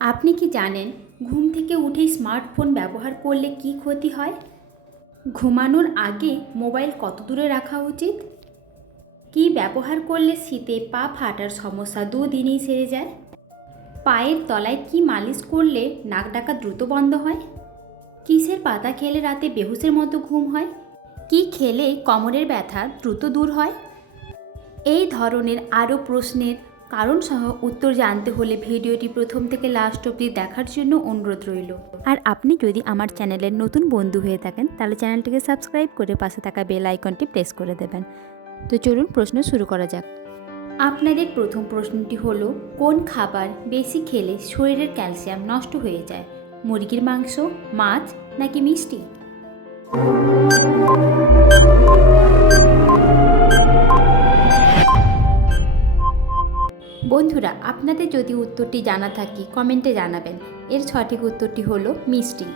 আপনি কি জানেন ঘুম থেকে উঠেই স্মার্টফোন ব্যবহার করলে কি ক্ষতি হয়? ঘুমানোর আগে মোবাইল কত দূরে রাখা উচিত? কি ব্যবহার করলে শীতে পা ফাটার সমস্যা দুদিনেই সেরে যায়? পায়ের তলায় কি মালিশ করলে নাক ডাকা দ্রুত বন্ধ হয়? কিসের পাতা খেলে রাতে বেহুশের মতো ঘুম হয়? কি খেলে কোমরের ব্যথা দ্রুত দূর হয়? এই ধরনের আরও প্রশ্নের কারণসহ উত্তর জানতে হলে ভিডিওটি প্রথম থেকে লাস্ট অবধি দেখার জন্য অনুরোধ রইল। আর আপনি যদি আমার চ্যানেলের নতুন বন্ধু হয়ে থাকেন তাহলে চ্যানেলটিকে সাবস্ক্রাইব করে পাশে থাকা বেল আইকনটি প্রেস করে দেবেন। তো চলুন প্রশ্ন শুরু করা যাক। আপনাদের প্রথম প্রশ্নটি হলো, কোন খাবার বেশি খেলে শরীরের ক্যালসিয়াম নষ্ট হয়ে যায়? মুরগির মাংস, মাছ নাকি মিষ্টি? বন্ধুরা, আপনাদের যদি উত্তরটি জানা থাকে কমেন্টে জানাবেন। এর সঠিক উত্তরটি হলো মিষ্টি।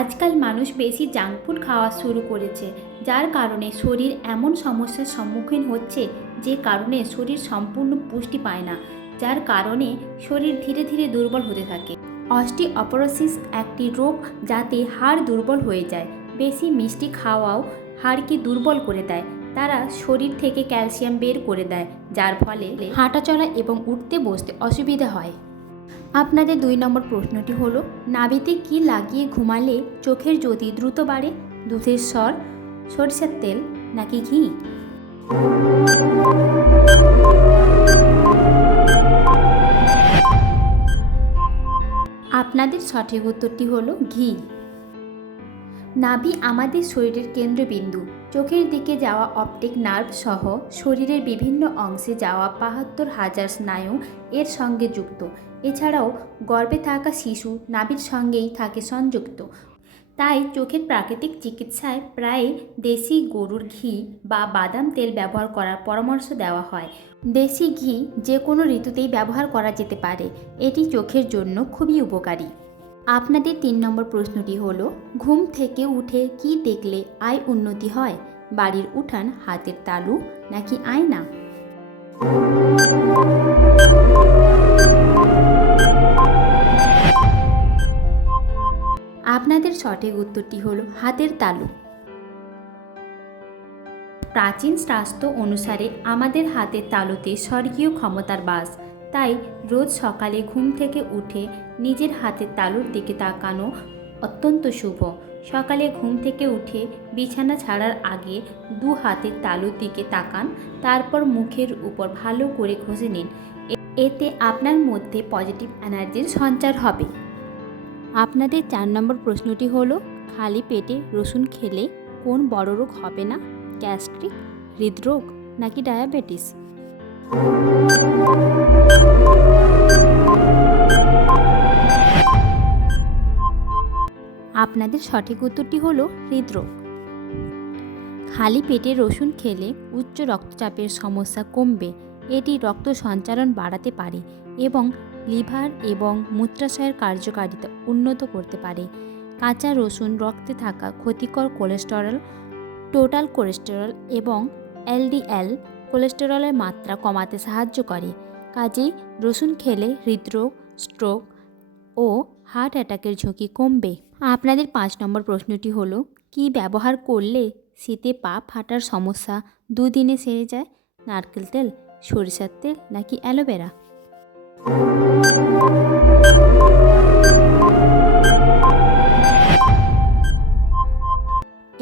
আজকাল মানুষ বেশি জাঙ্ক ফুড খাওয়া শুরু করেছে, যার কারণে শরীর এমন সমস্যার সম্মুখীন হচ্ছে যে কারণে শরীর সম্পূর্ণ পুষ্টি পায় না, যার কারণে শরীর ধীরে ধীরে দুর্বল হতে থাকে। অস্টিওপরোসিস একটি রোগ যাতে হাড় দুর্বল হয়ে যায়। বেশি মিষ্টি খাওয়াও হাড়কে দুর্বল করে দেয়। তারা শরীর থেকে ক্যালসিয়াম বের করে দেয়, যার ফলে হাঁটাচলা এবং উঠতে বসতে অসুবিধা হয়। আপনাদের 2 নম্বর প্রশ্নটি হলো, নাভিতে কি লাগিয়ে ঘুমালে চোখের জ্যোতি দ্রুত বাড়ে? দুধের স্বর, সরিষার তেল নাকি ঘি? আপনাদের সঠিক উত্তরটি হলো ঘি। নাভি আমাদের শরীরের কেন্দ্রবিন্দু। চোখের দিকে যাওয়া অপটিক নার্ভ সহ শরীরের বিভিন্ন অংশে যাওয়া ৭২,০০০ স্নায়ু এর সঙ্গে যুক্ত। এছাড়াও গর্ভে থাকা শিশু নাভির সঙ্গেই থাকে সংযুক্ত। তাই চোখের প্রাকৃতিক চিকিৎসায় প্রায় দেশি গরুর ঘি বা বাদাম তেল ব্যবহার করার পরামর্শ দেওয়া হয়। দেশি ঘি যে কোনো ঋতুতেই ব্যবহার করা যেতে পারে। এটি চোখের জন্য খুবই উপকারী। আপনাদের 3 নম্বর প্রশ্নটি হলো, ঘুম থেকে উঠে কি দেখলে আয় উন্নতি হয়? বাড়ির উঠান, হাতের তালু নাকি আয়না? আপনাদের সঠিক উত্তরটি হলো হাতের তালু। প্রাচীন শাস্ত্র অনুসারে আমাদের হাতের তালুতে স্বর্গীয় ক্ষমতার বাস। তাই রোজ সকালে ঘুম থেকে উঠে নিজের হাতের তালুর দিকে তাকানো অত্যন্ত শুভ। সকালে ঘুম থেকে উঠে বিছানা ছাড়ার আগে 2 হাতের তালুর দিকে তাকান, তারপর মুখের উপর ভালো করে ঘষে নিন। এতে আপনার মধ্যে পজিটিভ এনার্জির সঞ্চার হবে। আপনাদের 4 নম্বর প্রশ্নটি হলো, খালি পেটে রসুন খেলে কোন বড় রোগ হবে না? গ্যাস্ট্রিক, হৃদরোগ নাকি ডায়াবেটিস? আপনাদের সঠিক উত্তরটি হলো হৃদরোগ। খালি পেটে রসুন খেলে উচ্চ রক্তচাপের সমস্যা কমবে। এটি রক্ত সঞ্চালন বাড়াতে পারে এবং লিভার এবং মূত্রাশয়ের কার্যকারিতা উন্নত করতে পারে। কাঁচা রসুন রক্তে থাকা ক্ষতিকর কোলেস্টেরল, টোটাল কোলেস্টেরল এবং এলডিএল কোলেস্টেরলের মাত্রা কমাতে সাহায্য করে। কাজেই রসুন খেলে হৃদরোগ, স্ট্রোক ও হার্ট অ্যাটাকের ঝুঁকি কমবে। আপনাদের 5 নম্বর প্রশ্নটি হলো, কি ব্যবহার করলে শীতে পা ফাটার সমস্যা 2 দিনে সেরে যায়? নারকেল তেল, সরিষার তেল নাকি অ্যালোভেরা?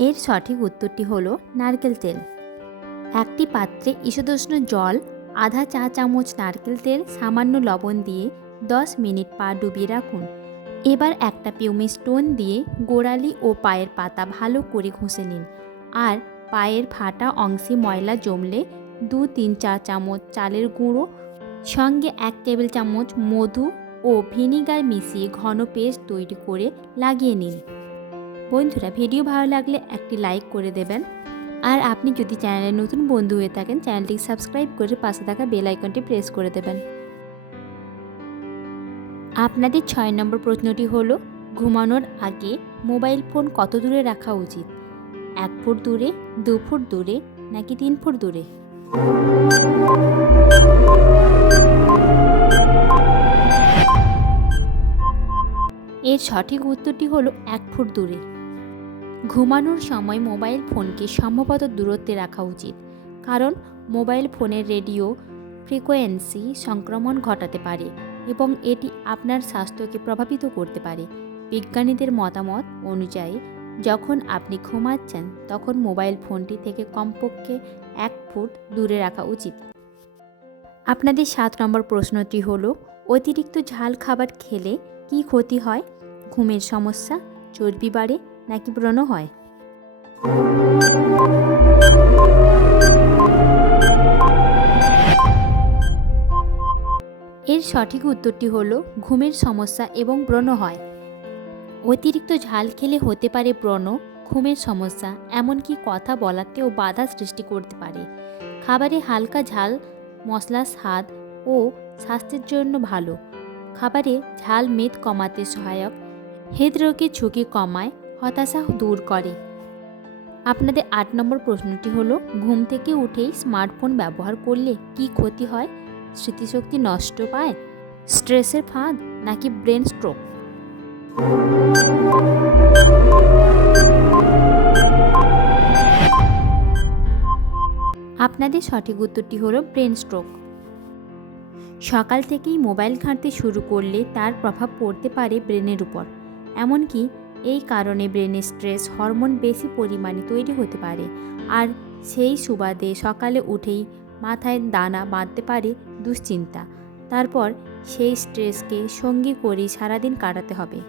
এর সঠিক উত্তরটি হলো নারকেল তেল। একটি পাত্রে ঈষদুষ্ণ জল, আধা চা চামচ নারকেল তেল, সামান্য লবণ দিয়ে 10 মিনিট পা ডুবিয়ে রাখুন। এবার একটা পিউমি স্টোন দিয়ে গোড়ালি ও পায়ের পাতা ভালো করে ঘষে নিন। আর পায়ের ফাটা অংশে ময়লা জমলে 2-3 চা চামচ চালের গুঁড়ো সঙ্গে 1 টেবিল চামচ মধু ও ভিনিগার মিশিয়ে ঘন পেস্ট তৈরি করে লাগিয়ে নিন। বন্ধুরা, ভিডিও ভালো লাগলে একটি লাইক করে দেবেন। আর আপনি যদি চ্যানেলের নতুন বন্ধু হয়ে থাকেন চ্যানেলটিকে সাবস্ক্রাইব করে পাশে থাকা বেল আইকনটি প্রেস করে দেবেন। আপনাদের 6 নম্বর প্রশ্নটি হলো, ঘুমানোর আগে মোবাইল ফোন কত দূরে রাখা উচিত? 1 ফুট দূরে, 2 ফুট দূরে নাকি 3 ফুট দূরে? এর সঠিক উত্তরটি হলো 1 ফুট দূরে। ঘুমানোর সময় মোবাইল ফোনকে সম্ভবত দূরত্বে রাখা উচিত, কারণ মোবাইল ফোনের রেডিও ফ্রিকোয়েন্সি সংক্রমণ ঘটাতে পারে এবং এটি আপনার স্বাস্থ্যকে প্রভাবিত করতে পারে। বিজ্ঞানীদের মতামত অনুযায়ী যখন আপনি ঘুমাচ্ছেন তখন মোবাইল ফোনটি থেকে কমপক্ষে 1 ফুট দূরে রাখা উচিত। আপনাদের 7 নম্বর প্রশ্নটি হলো, অতিরিক্ত ঝাল খাবার খেলে কী ক্ষতি হয়? ঘুমের সমস্যা, চর্বি বাড়ে নাকি ব্রণ হয়? এর সঠিক উত্তরটি হলো ঘুমের সমস্যা এবং ব্রণ হয়। অতিরিক্ত ঝাল খেলে হতে পারে ব্রণ, ঘুমের সমস্যা, এমনকি কথা বলাতেও বাধা সৃষ্টি করতে পারে। খাবারে হালকা ঝাল মশলা স্বাদ ও স্বাস্থ্যের জন্য ভালো। খাবারে ঝাল মেদ কমাতে সহায়ক, হৃদরোগের ঝুঁকি কমায়, হতাশা দূর করে। আপনাদের 8 নম্বর প্রশ্নটি হলো, ঘুম থেকে উঠেই স্মার্টফোন ব্যবহার করলে কি ক্ষতি হয়? স্মৃতিশক্তি নষ্ট পায়, স্ট্রেসের ফাঁদ নাকি ব্রেন স্ট্রোক? আপনাদের সঠিক উত্তরটি হলো ব্রেন স্ট্রোক। সকাল থেকেই মোবাইল ঘাঁটতে শুরু করলে তার প্রভাব পড়তে পারে ব্রেনের উপর। এমনকি এই কারণে ব্রেনে স্ট্রেস হরমোন বেশি পরিমাণে তৈরি হতে পারে, আর সেই সুবাদে সকালে উঠেই মাথায় দানা বাঁধতে পারে দুশ্চিন্তা। তারপর সেই স্ট্রেসকে সঙ্গী করে সারাদিন কাটাতে হবে।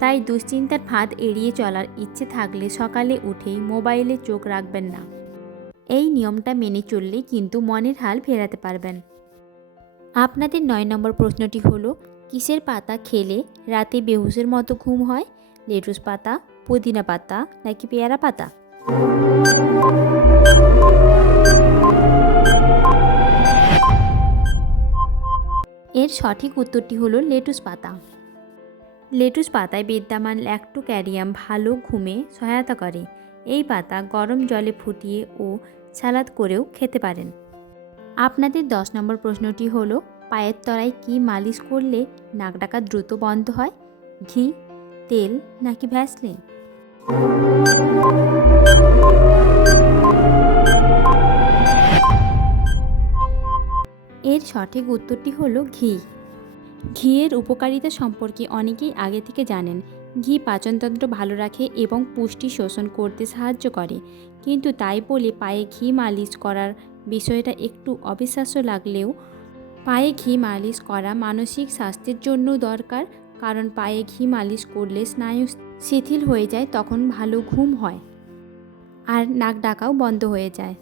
তাই দুশ্চিন্তার ফাঁদ এড়িয়ে চলার ইচ্ছে থাকলে সকালে উঠেই মোবাইলে চোখ রাখবেন না। এই নিয়মটা মেনে চললেই কিন্তু মনের হাল ফেরাতে পারবেন। আপনাদের 9 নম্বর প্রশ্নটি হলো, কিসের পাতা খেলে রাতে বেহুশের মতো ঘুম হয়? লেটুস পাতা, পুদিনা পাতা নাকি পেয়ারা পাতা? এর সঠিক উত্তরটি হলো লেটুস পাতা। লেটুস পাতায় বিদ্যমান ল্যাক্টোক্যারিয়াম ভালো ঘুমে সহায়তা করে। এই পাতা গরম জলে ফুটিয়ে ও সালাদ করেও খেতে পারেন। আপনাদের 10 নম্বর প্রশ্নটি হলো, পায়ের তলায় কি মালিশ করলে নাক ডাকা দ্রুত বন্ধ হয়? ঘি, তেল নাকি ভ্যাসলিন? এর সঠিক উত্তরটি হলো ঘি। ঘিয়ের উপকারিতা সম্পর্কে অনেকেই আগে থেকে জানেন। ঘি পাচনতন্ত্র ভালো রাখে এবং পুষ্টি শোষণ করতে সাহায্য করে, কিন্তু তাই বলে পায়ে ঘি মালিশ করার বিষয়টা একটু অবিশ্বাস্য লাগলেও পায়ে ঘি মালিশ করা মানসিক স্বাস্থ্যের জন্য দরকার, কারণ পায়ে ঘি মালিশ করলে স্নায়ু শিথিল হয়ে যায়, তখন ভালো ঘুম হয় আর নাক ডাকাও বন্ধ হয়ে যায়।